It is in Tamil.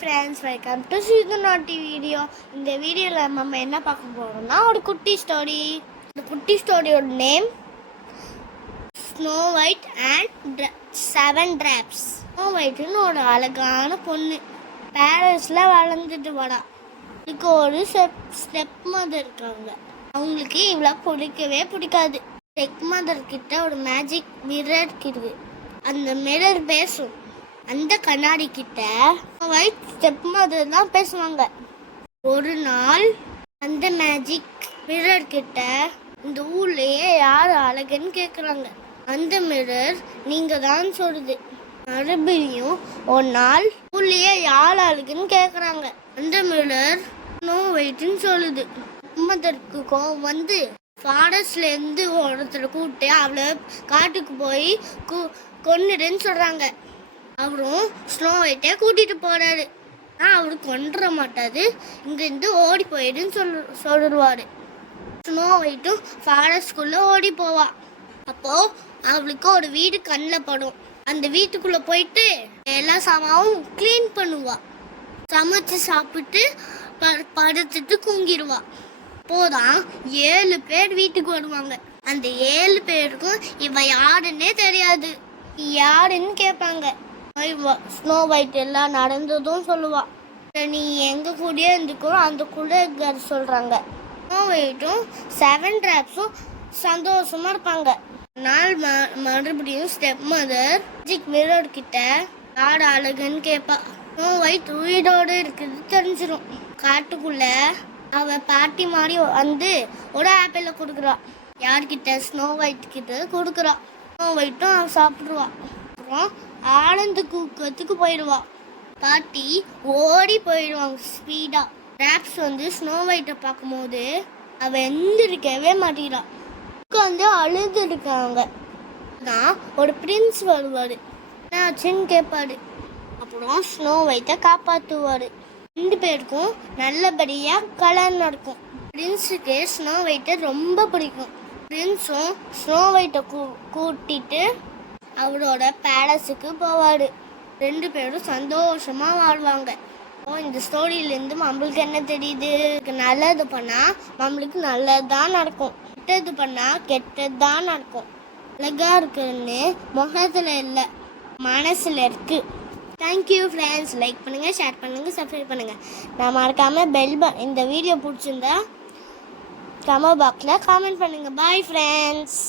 friends, welcome to Sidhu Naughty video. இந்த வீடியோல நம்ம என்ன பார்க்க போறோம்னா ஒரு குட்டி ஸ்டோரி. இந்த குட்டி ஸ்டோரியோட name Snow White and Seven Dwarfs. Snow Whiteன்னு ஒரு அழகான பொண்ணு பாரிஸ்ல வளர்ந்துட்டு வரா. இதுக்கு ஒரு ஸ்டெப் மதர் இருக்காங்க. அவங்களுக்கு இவ்வளோ பிடிக்கவே பிடிக்காது. ஸ்டெப் மதர் கிட்ட ஒரு மேஜிக் மிரர் இருக்கு. அந்த மிரர் பேசும். அந்த கண்ணாடி கிட்ட ஒயிட் ஸ்டெப் மதர் தான் பேசுவாங்க. ஒரு நாள் அந்த மேஜிக் மிரர் கிட்ட இந்த ஊர்லயே யார் அழகுன்னு கேட்குறாங்க. அந்த மிரர் நீங்க தான் சொல்லுது. மறுபடியும் ஒரு நாள் ஊர்லயே யார் அழகுன்னு கேட்குறாங்க. அந்த மிரர் ஸ்னோ ஒயிட்னு சொல்லுது. மதருக்கு கோவம் வந்து ஃபாரஸ்ட்ல இருந்து ஒருத்தரை கூப்பிட்டு அவளை காட்டுக்கு போய் கொன்னுடுன்னு சொல்றாங்க. அவரும் ஸ்னோ ஒயிட்டை கூட்டிட்டு போறாரு. அவரு கொன்ற மாட்டாரு, இங்கிருந்து ஓடி போயிடுன்னு சொல்லுவாரு. ஸ்னோ ஒயிட்டும் ஃபாரஸ்ட்குள்ள ஓடி போவா. அப்போ அவளுக்கு ஒரு வீடு கண்ணில் படும். அந்த வீட்டுக்குள்ள போயிட்டு எல்லா சாமாவும் கிளீன் பண்ணுவா. சமைச்சு சாப்பிட்டு படுத்துட்டு தூங்கிடுவா. அப்போதான் 7 பேர் வீட்டுக்கு வருவாங்க. அந்த 7 பேருக்கும் இவ யாருன்னே தெரியாது. யாருன்னு கேட்பாங்க. ஸ்னோ ஒயிட் எல்லாம் நடந்ததும் சொல்லுவா. நீ எங்க கூடயே இருந்துக்கோ அந்த கூட சொல்றாங்க. ஸ்னோ ஒயிட்டும் 7 டிராப்ஸும் சந்தோஷமா இருப்பாங்க. நாள் மறுபடியும் ஸ்டெப் மதர் மேஜிக் மிரர் கிட்ட யார் அழகுன்னு கேட்பா. ஸ்னோ ஒயிட் உயிரோடு இருக்குது தெரிஞ்சிடும். காட்டுக்குள்ள அவ பாட்டி மாதிரி வந்து ஒரு ஆப்பிள கொடுக்குறா. யார்கிட்ட? ஸ்னோ ஒயிட் கிட்ட கொடுக்குறா. ஸ்னோ ஒயிட்டும் அவ சாப்பிடுவா. அப்புறம் ஆனந்த கூக்கத்துக்கு போயிடுவா. பாட்டி ஓடி போயிடுவாங்க ஸ்பீடா. டிராப்ஸ் வந்து ஸ்னோ ஒயிட்டை பார்க்கும்போது அவ எந்திரிக்கவே மாட்டேங்கிறா. வந்து அழுது இருக்காங்க. தான் ஒரு பிரின்ஸ் வருவாரு. என்னாச்சுன்னு கேட்பாரு. அப்புறம் ஸ்னோ ஒயிட்டை காப்பாற்றுவாரு. 2 பேருக்கும் நல்லபடியா கல்யாணம் நடக்கும். பிரின்ஸுக்கு ஸ்னோ ஒயிட்டை ரொம்ப பிடிக்கும். பிரின்ஸும் ஸ்னோ ஒயிட்டை கூட்டிட்டு அவரோட பேலஸுக்கு போவாரு. 2 பேரும் சந்தோஷமா வாழ்வாங்க. இந்த ஸ்டோரியிலேருந்து நம்மளுக்கு என்ன தெரியுது? நல்லது பண்ணா நம்மளுக்கு நல்லதுதான் நடக்கும், கெட்டது பண்ணா கெட்டது தான் நடக்கும். அழகா இருக்குன்னு முகத்துல இல்லை, மனசுல இருக்கு. Thank you friends. லைக் பண்ணுங்க, ஷேர் பண்ணுங்க, சப்ஸ்கிரைப் பண்ணுங்க. நான் மறக்காம இந்த வீடியோ பிடிச்சிருந்தா கமெண்ட் பாக்ஸில் காமெண்ட் பண்ணுங்க. Bye friends.